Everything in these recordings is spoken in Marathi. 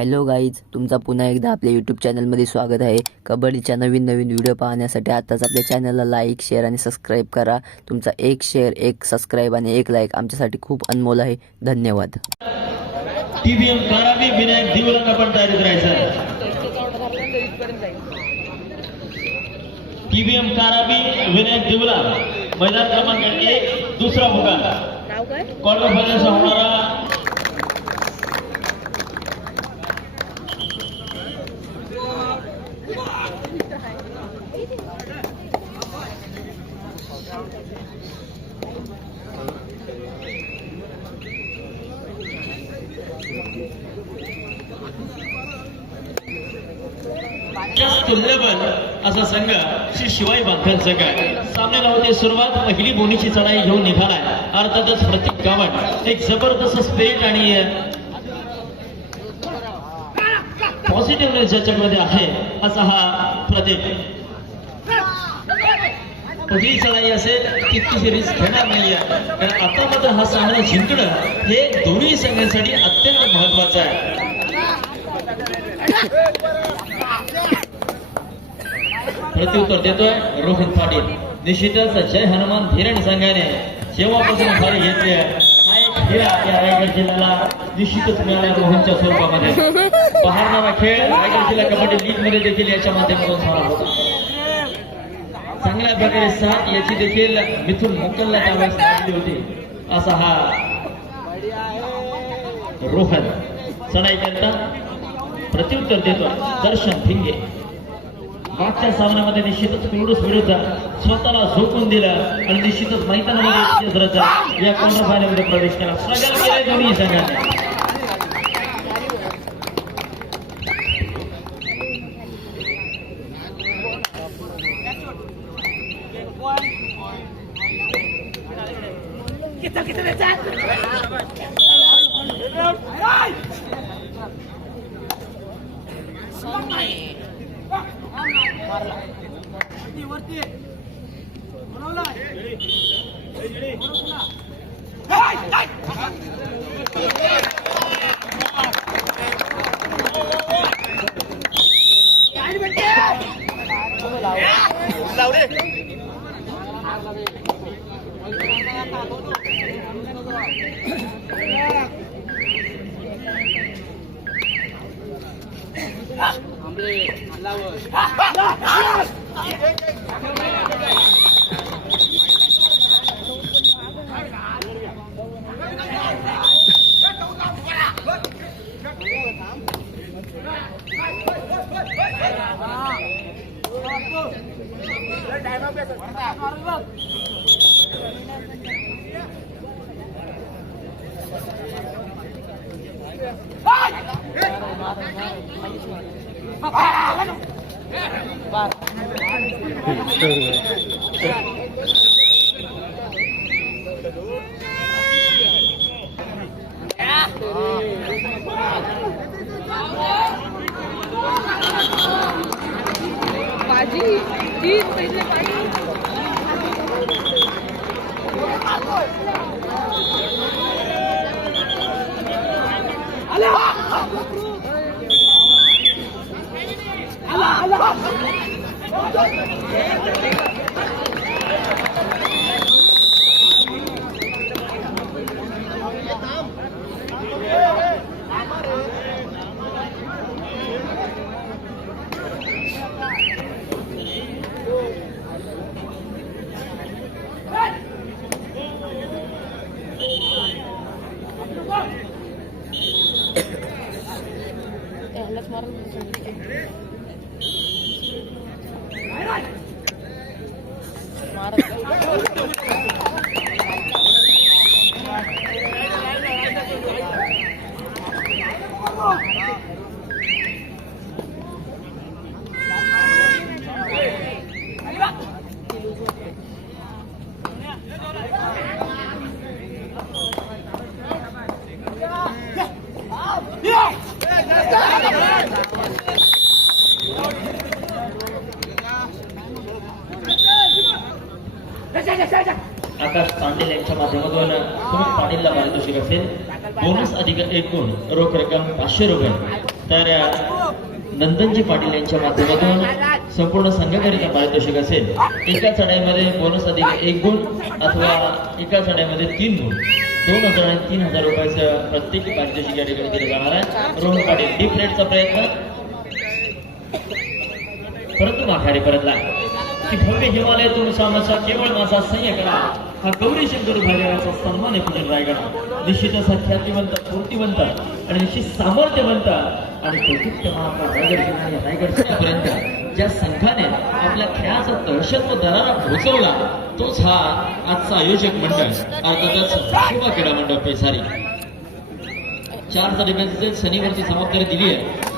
हॅलो गाईज, तुमचा पुन्हा एकदा आपल्या यूट्यूब चॅनलमध्ये स्वागत आहे। कबड्डीच्या नवीन व्हिडिओ पाहण्यासाठी आताच आपल्या चॅनलला लाईक, शेअर आणि सबस्क्राईब करा। तुमचा एक शेअर, एक सबस्क्राईब आणि एक लाईक आमच्यासाठी खूप अनमोल आहे। धन्यवाद। टीबीएम कारावी विनायक दिवलांना पण तयारीत राहायचं। टीबीएम कारावी विनायक दिवला मैदान क्रमांक 1 दुसरा मुकाम क्वार्टर फायनल होणारा तुल्यबल असा संघ श्री शिवाई बांधल संघ सामन्याला होते सुरुवात। पहिली बोनीची चढाई घेऊन निघालाय अर्थातच प्रतीक गावण। एक जबरदस्त स्पिरिट आणि पॉझिटिव्हनेस ज्याच्यामध्ये आहे असा हा प्रतीक। पहिली चढाई असेल तितकीशी रिस्क घेणार नाहीये, कारण आता मात्र हा सामना जिंकणं हे दोन्ही संघांसाठी अत्यंत महत्वाचं आहे। प्रत्युत्तर देतोय रोहित पाटील। निश्चितच जय हनुमान धीरण संघाने जेव्हापासून भारी घेतली हा एक हिरा या रायगड जिल्ह्याला निश्चितच मिळाला रोहनच्या स्वरूपामध्ये। बहारणारा खेळ रायगड जिल्हा कबड्डी लीग मध्ये देखील याच्या माध्यमातून झाला होता। चांगल्या प्रकारे साथ याची देखील मिथुन मोकलला त्यावेळेस मिळाली होती असा हा रोहन चढाई करता प्रत्युत्तर देतोय दर्शन भिंगे। मागच्या सामन्यामध्ये निश्चितच पिरुडूस विरुद्ध स्वतःला झोकून दिलं आणि निश्चितच मैदानामध्ये या क्वार्टर फायनलमध्ये प्रवेश केला। स्ट्रगल केले दोन्ही संघांनी। आकाश पांडेल यांच्या माध्यमातून सुमित पाटीलला पारितोषिक असेल। बोनस अधिक 1 गुण, रोख रक्कम 500 रुपये। तर नंदनजी पाटील यांच्या माध्यमातून संपूर्ण संघाकरिता पारितोषिक असेल. एका चढाईमध्ये बोनस अधिक 1 गुण अथवा एका चढाईमध्ये 3 गुण 2000 आणि 3000 रुपयाचं प्रत्येकी पारितोषिक या ठिकाणी दिलं जाणार आहे. रोहन पाटील डीप रेडचा प्रयत्न, परंतु माघारी परतला. की भव्य हिमालयातून सामसा केवळ माझा सह्य करा, हा गौरी शंकर भालेरावचा सन्मान आहे. पुढील रायगड निश्चितच ख्यातिवंत, पूर्तिवंत आणि निश्चित सामर्थ्यवंत आणि रायगड जिल्ह्यापर्यंत ज्या संघाने आपल्या खेळाचा दहशत व दरारा पोहोचवला तोच हा आजचा आयोजक मंडळ, अर्थातच शिवा क्रीडा मंडळ पेसारी. 4 डिफेन्सचे शनिवारची समाप्ती दिली आहे.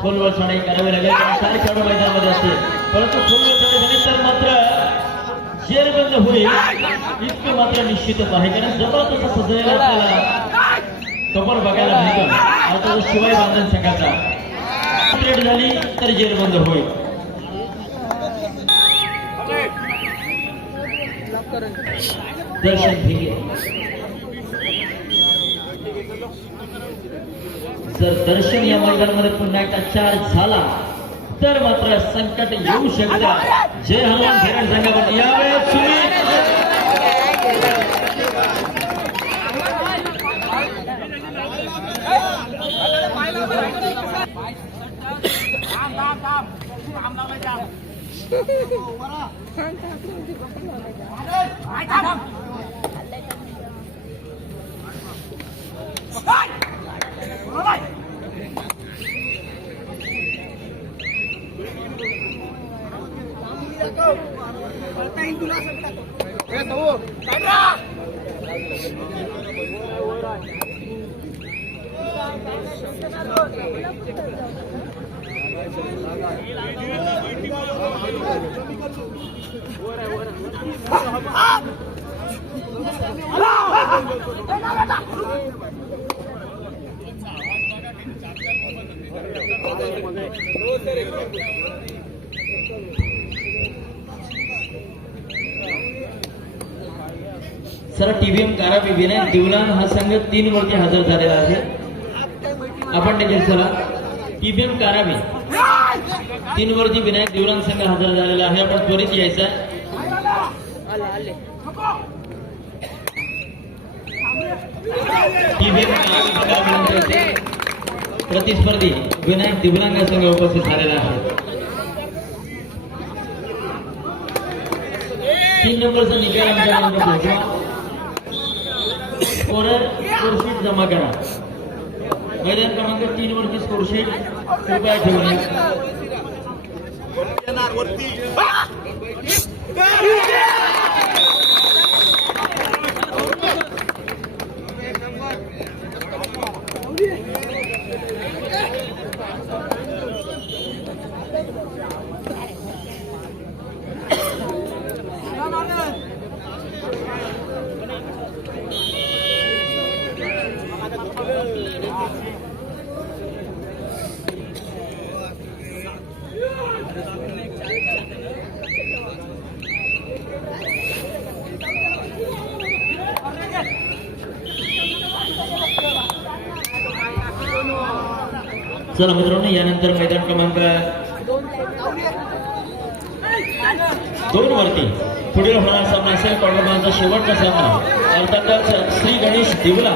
फुलवर चढाई करावी लागेल, सारे खेळाडू मैदानामध्ये असतील, परंतु फुलवर चढाई झाली तर मात्र जेरबंद होईल इतकं मात्र निश्चितच आहे. कारण जबरदस्त सजलेला आपल्याला कबर बघायला मिळतं. आता तो शिवाय बांधन संघाचा ट्रेड झाली तर जेरबंद होईल. दर्शन भिगे, जर दर्शन या मैदानामध्ये पुन्हा एकदा चार्ज झाला तर मात्र संकट येऊ शकतं. जय हनुमान खेळ संघावर यावेळेस सर टीव्हीएम काराबी विनायक दिवलान हा संघ 3 वरती हजर झालेला आहे. आपण देखील चला टीव्हीएम काराबी 3 वरती विनायक दिवलान संघ हजर झालेला आहे. आपण त्वरित यायचा. टीव्हीएम काराबी प्रतिस्पर्धी विनायक दिवलांग संघ उपस्थित झालेला आहे. 3 नंबरचा निकाल आमच्याकडे पोहोचवा. स्कोरशीट जमा करा. मैदान क्रमांक 3 वरती स्कोरशीट कृपया ठेवून चला मित्रांनो, यानंतर मैदान क्रमांक 2 वरती पुढील होणारा सामना असेल क्वार्टर शेवटचा सामना. अर्थातच श्री गणेश दिवला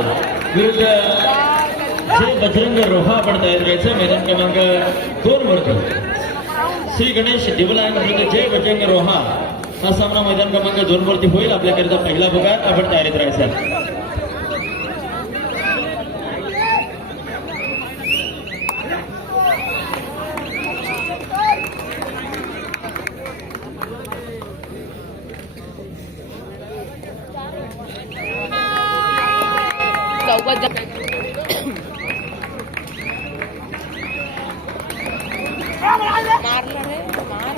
विरुद्ध जय बजरंग रोहा आपण तयार करायचं. मैदान क्रमांक 2 वरती श्री गणेश दिवला विरुद्ध जय बजरंग रोहा हा सामना मैदान क्रमांक 2 वरती होईल. आपल्याकरिता पहिला बघा, आपण तयारीत राहायचं. चौकात मारलं रे मार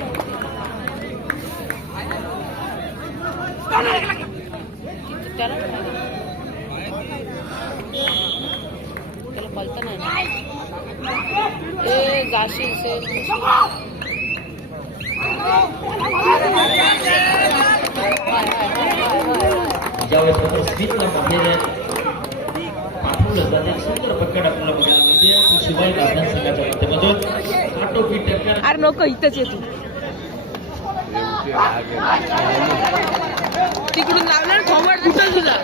त्याला कळतं नाही ए जाशील सेल ज्यावेळेस मात्र स्मिथला बाहेर पाठवलं जाते सुंदर पकड आपल्याला बघायला मिळते शिवाय गाभण संघाच्या माध्यमातून आटोपी टक्कर. अरे नको इथंच येतो तिकडून लावणार फॉरवर्ड कुठं तुझा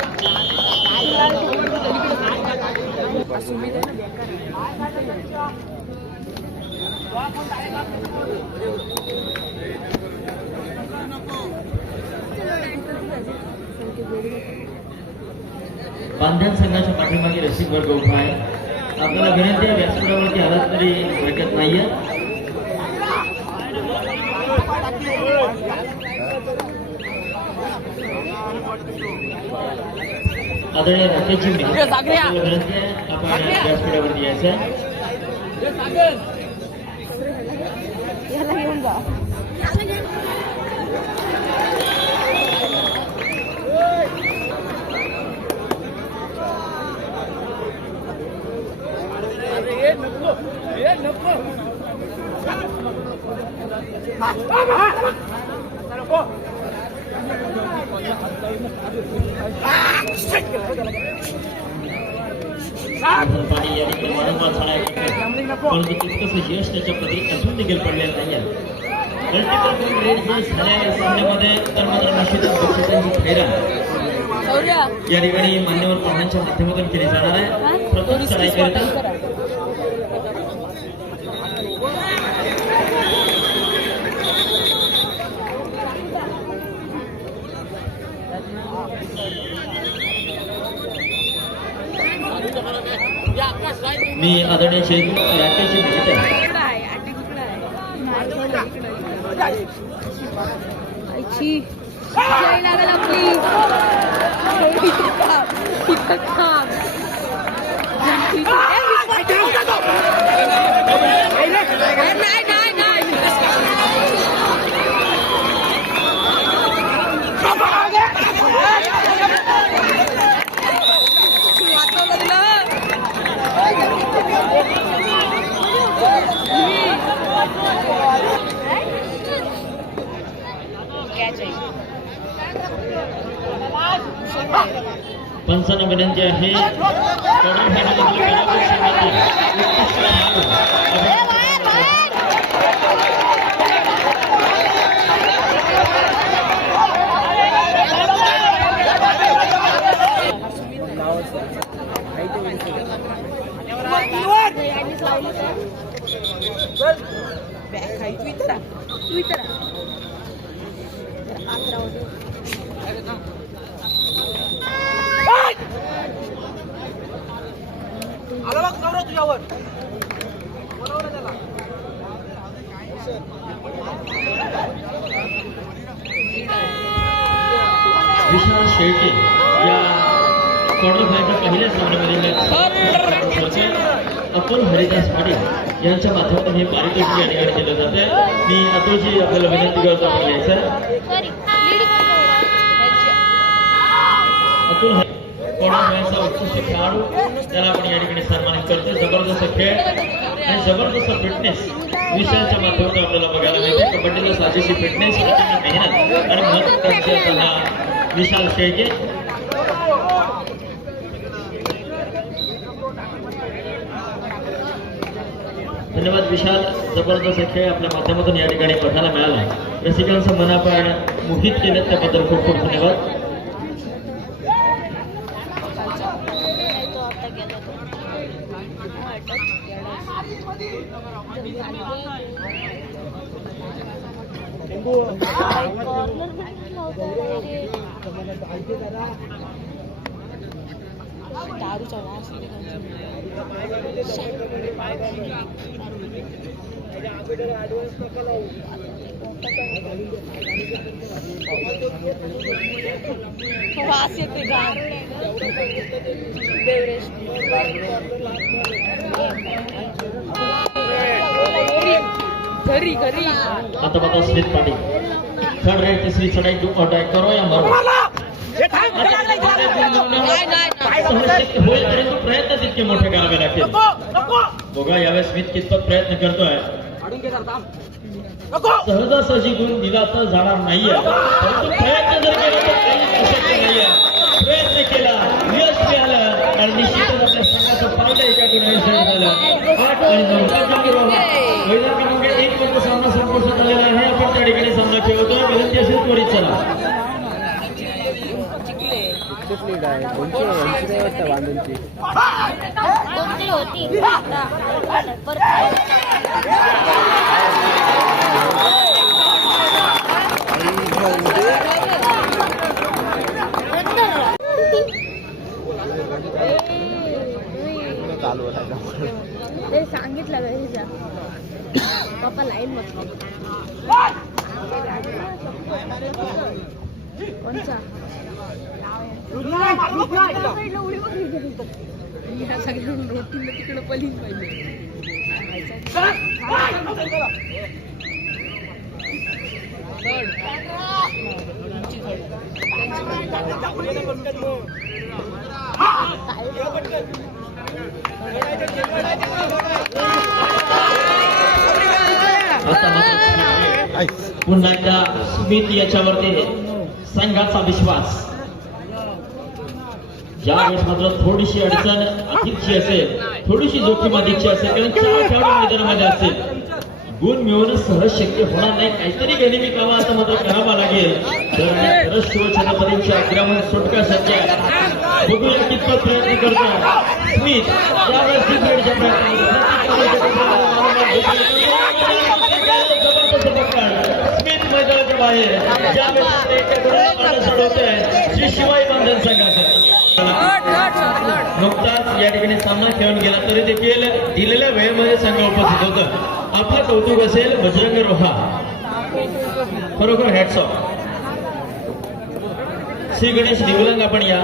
बांधण संघाच्या पाठीमागे रसिक वर्ग उभा आहे. आपल्याला विनंती आहे व्यासपीठावरती आलात तरी हरकत नाहीये. आदरणीय राकेशजी विनंती आहे आपण व्यासपीठावरती यायचं. याला घेऊन जा पाणी या ठिकाणी वारंवार झालाय परंतु तितकंसं यश त्याच्या प्रती अजून देखील पडलेलं नाहीये. मल्टिपल रेड जे झाल्या सामन्यामध्ये तर मात्र निश्चितच बक्षिसांची फेरा या ठिकाणी मान्यवर पाहुण्यांच्या माध्यमातून केली जाणार आहे. प्रथम चढाई करता मी आदरणीय राकेशची विनंती आहे. पंचांना विनंती आहे विशाल शेळके या क्वार्टर फायनलच्या पहिल्या सामन्यामध्ये अतुल हरिदास पाटील यांच्या माध्यमातून हे पारितोषिक या ठिकाणी केलं जाते. मी अतुलजी आपल्याला विनंती करतो आपण यायचं. अतुल क्वार्टर फायनलचा उत्कृष्ट खेळाडू त्याला आपण या ठिकाणी सन्मानित करतो. जबरदस्त खेळ आणि जबरदस्त फिटनेस विषयाच्या माध्यमातून आपल्याला बघायला मिळते. कबड्डीला साजेशी फिटनेस मेहनत आणि महत्त्वाचा विशाल शेळके. धन्यवाद विशाल. जबरदस्त खेळ आपल्या माध्यमातून या ठिकाणी बघायला मिळाला. रसिकांचं मन आपण मोहित केलं त्याबद्दल खूप खूप धन्यवाद. दारूचा वास वास येते गार देवरेश घरी घरी आता बता स्मित पाटील थर्ड रेड तिसरी चढाई टू अटॅक करो या मरो होईल परंतु प्रयत्न तितके मोठे करावे लागतील बघा यावेळेस स्मित कितपत प्रयत्न करतोय सहजासहजी गुण दिला तर जाणार नाहीये परंतु प्रयत्न जर केला तर काही अशक्य नाहीये प्रयत्न केला यश मिळालं आणि निश्चितच आपल्या संघाचं पावलं एका गुणाने सही झालं 8 आणि 9 पहिला क्रमांक 1 मध्ये सामना संपुष्टात आलेला आहे आपण त्या ठिकाणी सामना खेळतोय विनंती असेल त्वरित चला ते सांगितलं घरीचा पप्पा लाईन म्हटलं कोणचा सगळ्यांना रोटीला तिकडं पलीन पाहिजे पुन्हा एकदा स्मित याच्यावरती संघाचा विश्वास ज्यावेळेस मात्र थोडीशी अडचण अधिकची असेल थोडीशी जोखीम अधिकची असेल कारण 4 खेळाडू मैदानामध्ये असतील गुण मिळवणं सहज शक्य होणार नाही काहीतरी गनिमी कामा आता मात्र करावा लागेल तर शिवछत्रपतींच्या आग्रहावर सुटका सज्ज आहे बघूया कितपत प्रयत्न करतो स्मित त्यावेळेस स्मित मैदानाच्या बाहेर ज्यावेळेस सोडवतोय श्री शिवाई बंधन संघाचं नुकताच या ठिकाणी सामना खेळून गेला तरी देखील दिलेल्या वेळेमध्ये संघ उपस्थित होतं आपलं कौतुक असेल बजरंग रोहा खरोखर हॅट्स ऑफ श्री गणेश देवलंग आपण या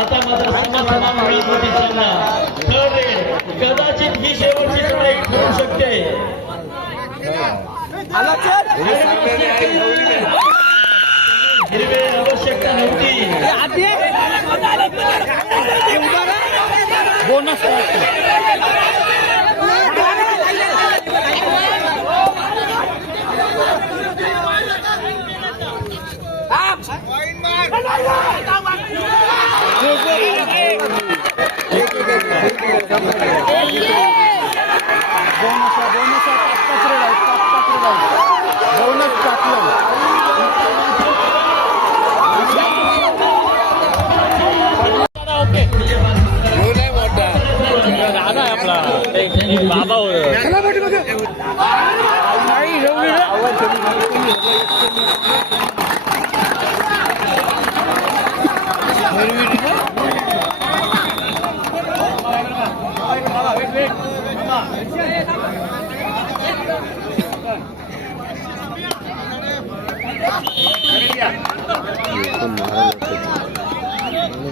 आता मात्र कदाचित ही शेवटची लढाई ठरू शकते हिरवे आवश्यकता नव्हती बोनस बाबा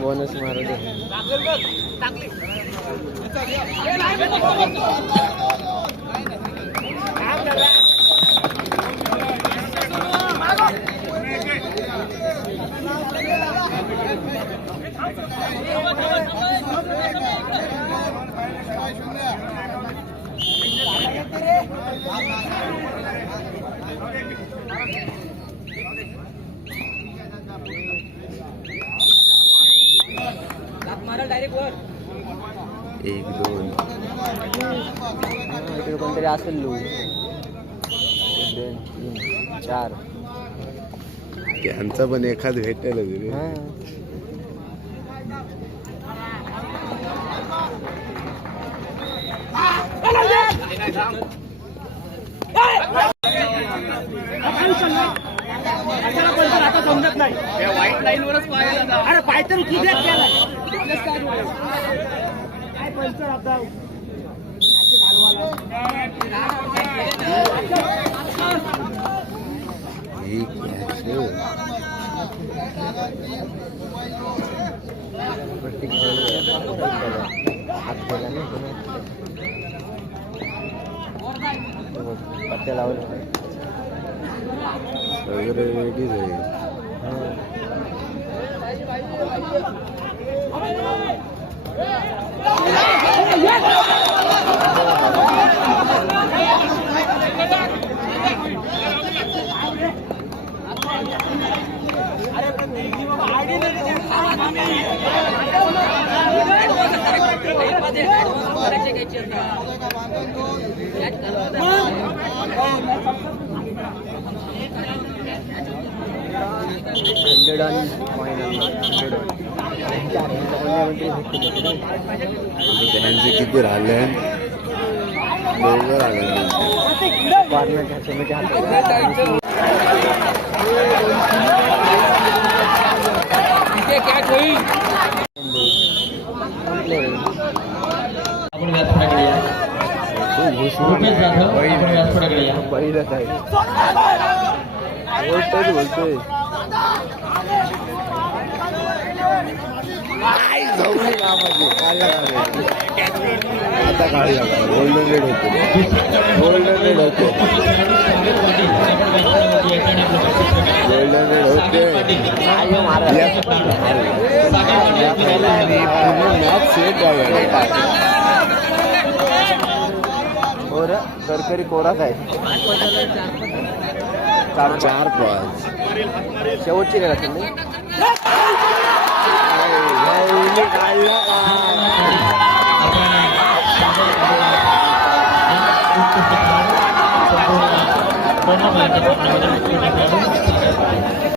बोनस मारू दे एक दोन इकडे कोणतरी असेल 2 3 4 त्यांचा पण एखाद भेटेल रे. समजत नाही वाईट लाईन वरच अरे पायथन किती काय पंचर आता वगैरे रेडीच आहे. त्यांचे किती राहिले दोघं राहिले. आपण व्यासपीठाकडे या. रुपेश जाधव आपण व्यासपीठाकडे या. पहिलंच आहे बोलतोय बोलतोय. आता काढला गोल्डन रेड होते. गोल्डन रेड होते. गोल्डन रेड होते. पूर्ण मॅच सेट आहे. और सरकारी कोराच आहे. 4-5 शेवटची काय तुम्ही काढला संपूर्ण